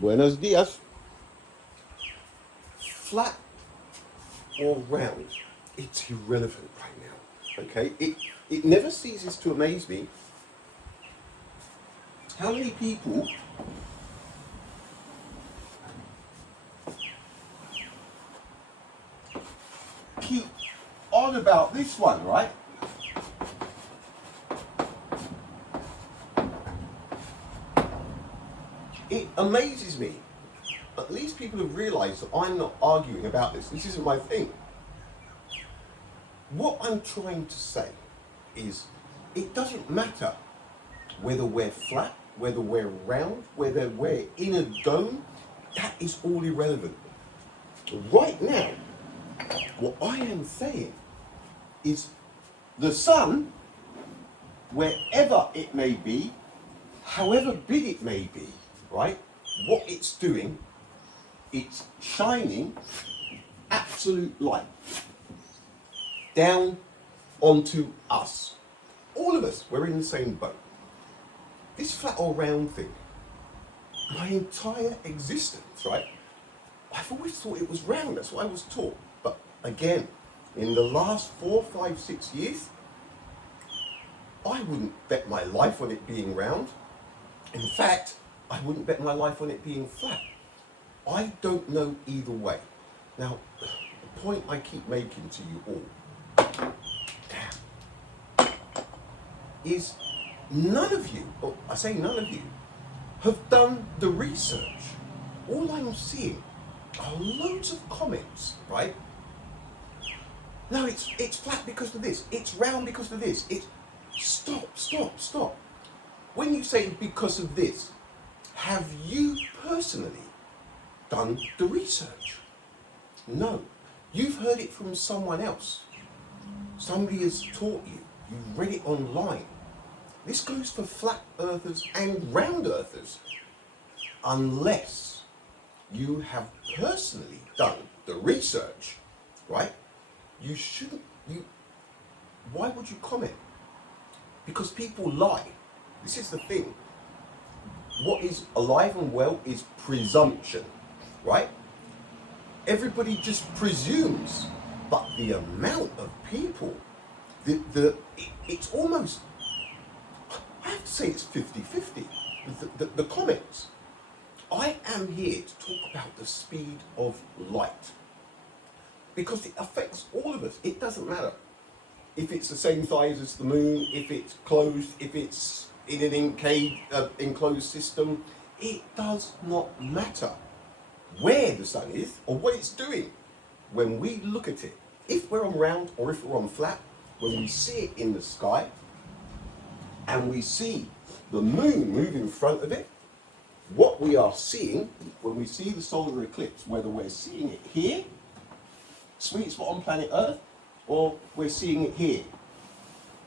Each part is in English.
Buenos dias. Flat or round, it's irrelevant right now. Okay? It never ceases to amaze me how many people keep on about this one, right? It amazes me. At least people have realized that I'm not arguing about this. This isn't my thing. What I'm trying to say is it doesn't matter whether we're flat, whether we're round, whether we're in a dome, that is all irrelevant. Right now, what I am saying is the sun, wherever it may be, however big it may be, right, what it's doing, it's shining absolute light down onto us. All of us, we're in the same boat. This flat or round thing, my entire existence, right? I've always thought it was round, that's what I was taught. But again, in the last 4, 5, 6 years, I wouldn't bet my life on it being round. In fact, I wouldn't bet my life on it being flat. I don't know either way. Now, the point I keep making to you all, is none of you, or I say none of you, have done the research. All I'm seeing are loads of comments, right? No, it's flat because of this. It's round because of this. It's stop. When you say because of this, have you personally done the research? No. You've heard it from someone else. Somebody has taught you. You've read it online. This goes for flat earthers and round earthers. Unless you have personally done the research, right? You shouldn't, why would you comment? Because people lie. This is the thing. What is alive and well is presumption, right? Everybody just presumes, but the amount of people, it's almost, I have to say it's 50-50 with the comments. I am here to talk about the speed of light because it affects all of us. It doesn't matter if it's the same size as the moon, if it's closed, if it's in an enclosed system. It does not matter where the sun is or what it's doing. When we look at it, if we're on round or if we're on flat, when we see it in the sky and we see the moon move in front of it, what we are seeing when we see the solar eclipse, whether we're seeing it here, sweet spot on planet Earth, or we're seeing it here,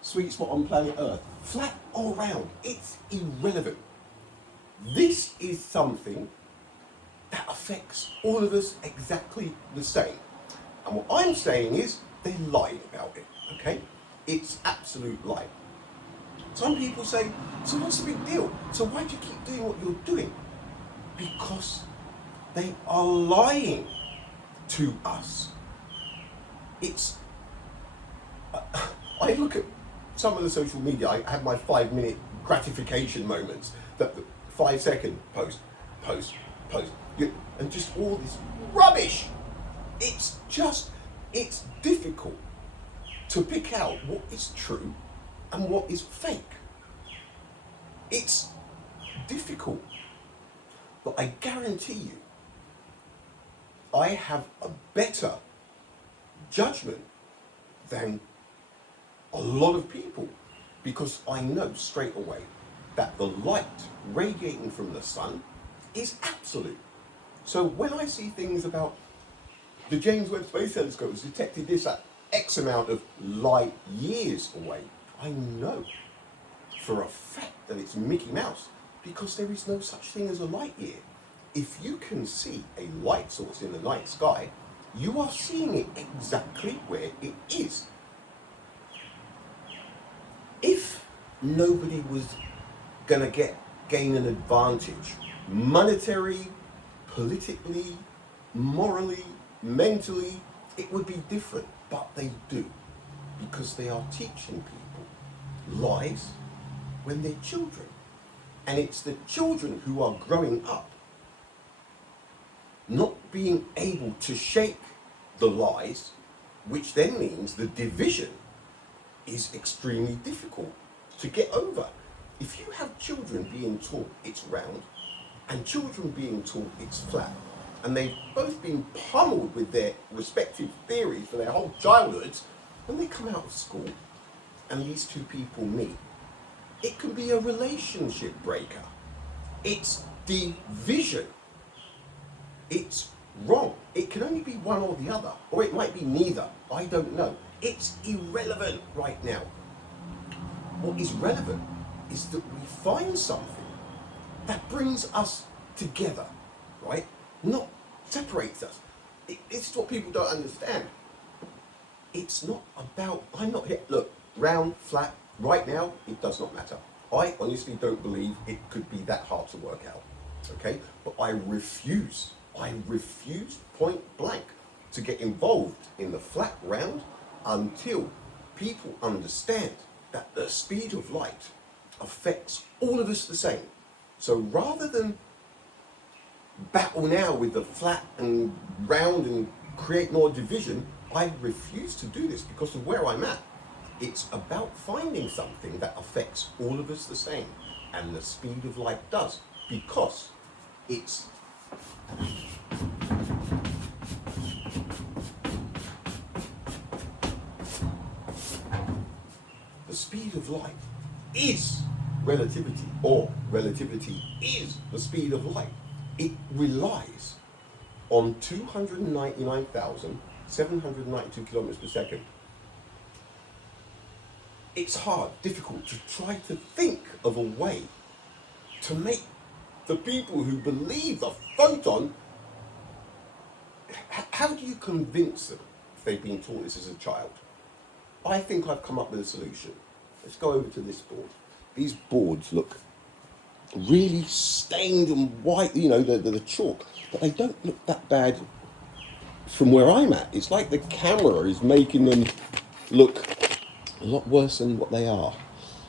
sweet spot on planet Earth, flat or round, it's irrelevant. This is something that affects all of us exactly the same. And what I'm saying is, they lied about it, okay? It's absolute lie. Some people say, so what's the big deal? So why do you keep doing what you're doing? Because they are lying to us. I look at some of the social media, I have my 5-minute gratification moments, that 5-second post, and just all this rubbish. It's difficult to pick out what is true and what is fake. It's difficult, but I guarantee you, I have a better judgment than a lot of people because I know straight away that the light radiating from the sun is absolute. So when I see things about the James Webb Space Telescope has detected this at X amount of light years away, I know for a fact that it's Mickey Mouse because there is no such thing as a light year. If you can see a light source in the night sky, you are seeing it exactly where it is. If nobody was going to gain an advantage monetary, politically, morally, mentally, it would be different. But they do, because they are teaching people lies when they're children. And it's the children who are growing up not being able to shake the lies, which then means the division is extremely difficult to get over. If you have children being taught it's round and children being taught it's flat, and they've both been pummeled with their respective theories for their whole childhoods, when they come out of school and these two people meet, it can be a relationship breaker. It's division. It's wrong. It can only be one or the other, or it might be neither. I don't know. It's irrelevant right now. What is relevant is that we find something that brings us together, right? Not separates us. It's what people don't understand. It's not about, I'm not here, look, round, flat, right now, it does not matter. I honestly don't believe it could be that hard to work out, okay? But I refuse point blank to get involved in the flat round until people understand that the speed of light affects all of us the same. So rather than battle now with the flat and round and create more division, I refuse to do this because of where I'm at. It's about finding something that affects all of us the same, and the speed of light does, because it's the speed of light is relativity, or relativity is the speed of light. It relies on 299,792 kilometers per second. It's hard, difficult to try to think of a way to make the people who believe the photon, how do you convince them if they've been taught this as a child? I think I've come up with a solution. Let's go over to this board. These boards look really stained and white, you know, the chalk, but they don't look that bad from where I'm at. It's like the camera is making them look a lot worse than what they are.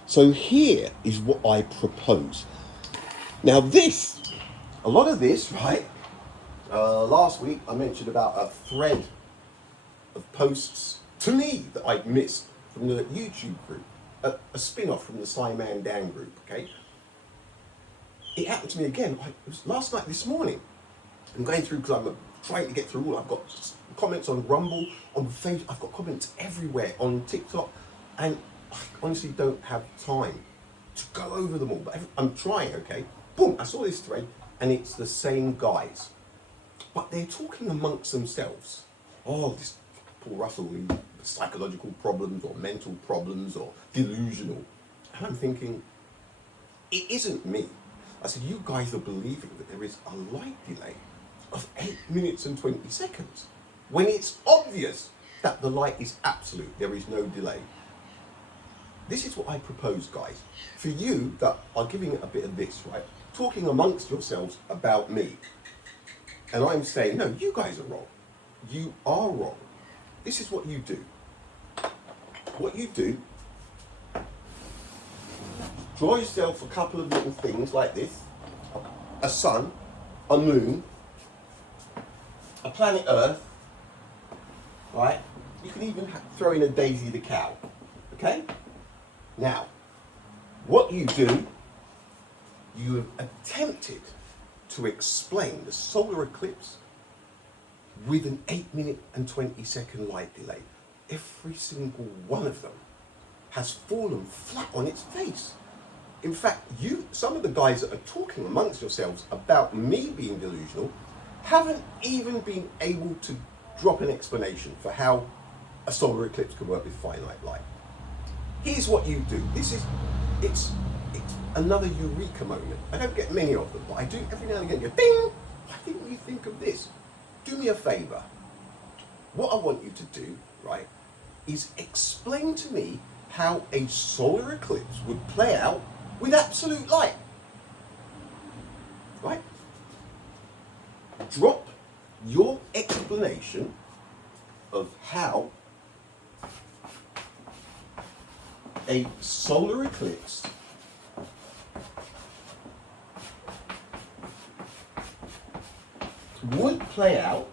So here is what I propose. Now this, a lot of this, right, last week I mentioned about a thread of posts to me that I'd missed from the YouTube group, a spin-off from the Simon Dan group, okay? It happened to me again, it was last night, this morning. I'm going through, because I'm trying to get through all, I've got comments on Rumble, on Facebook, I've got comments everywhere, on TikTok, and I honestly don't have time to go over them all, but I'm trying, okay? Boom, I saw this thread, and it's the same guys. But they're talking amongst themselves. Oh, this Paul Russell, psychological problems, or mental problems, or delusional. And I'm thinking, it isn't me. I said, you guys are believing that there is a light delay of 8 minutes and 20 seconds, when it's obvious that the light is absolute, there is no delay. This is what I propose, guys. For you that are giving it a bit of this, right? Talking amongst yourselves about me. And I'm saying, no, you guys are wrong. You are wrong. This is what you do. What you do, draw yourself a couple of little things like this. A sun, a moon, a planet Earth, right? You can even throw in a Daisy the cow, okay? Now, what you do, you have attempted to explain the solar eclipse with an 8 minute and 20 second light delay. Every single one of them has fallen flat on its face. In fact, some of the guys that are talking amongst yourselves about me being delusional haven't even been able to drop an explanation for how a solar eclipse can work with finite light. Here's what you do. It's another eureka moment. I don't get many of them, but I do every now and again go, ding! Why didn't you think of this? Do me a favor. What I want you to do, right, is explain to me how a solar eclipse would play out with absolute light. Right? Drop your explanation of how a solar eclipse would play out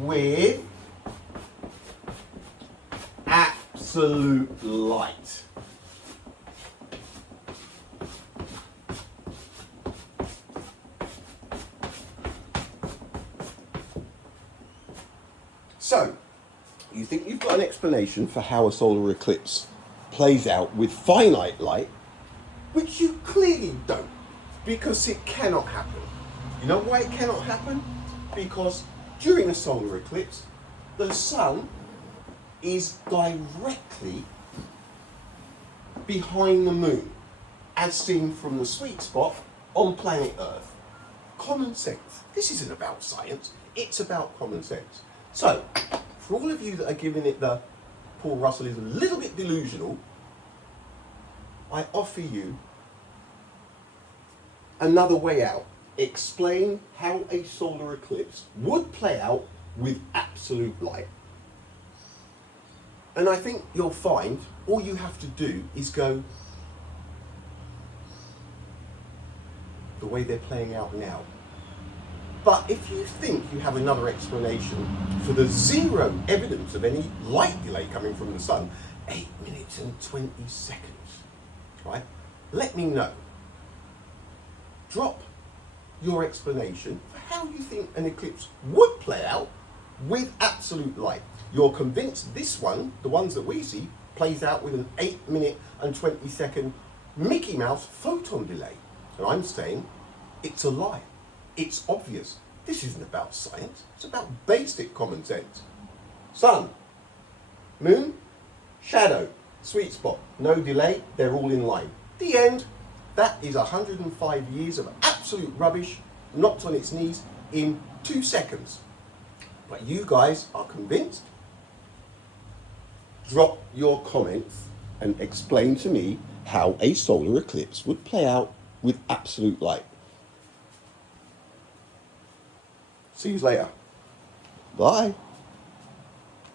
with absolute light. So, you think you've got an explanation for how a solar eclipse plays out with finite light, which you clearly don't, because it cannot happen. You know why it cannot happen? Because during a solar eclipse, the sun is directly behind the moon, as seen from the sweet spot on planet Earth. Common sense. This isn't about science, it's about common sense. So, for all of you that are giving it the Paul Russell is a little bit delusional, I offer you another way out. Explain how a solar eclipse would play out with absolute light. And I think you'll find all you have to do is go the way they're playing out now. But if you think you have another explanation for the zero evidence of any light delay coming from the sun, 8 minutes and 20 seconds, right? Let me know. Drop your explanation for how you think an eclipse would play out with absolute light. You're convinced this one, the ones that we see, plays out with an 8 minute and 20 second Mickey Mouse photon delay. And I'm saying it's a lie. It's obvious. This isn't about science. It's about basic common sense. Sun, moon, shadow, sweet spot, no delay, they're all in line. The end. That is 105 years of absolute rubbish knocked on its knees in 2 seconds. But you guys are convinced? Drop your comments and explain to me how a solar eclipse would play out with absolute light. See you later. Bye.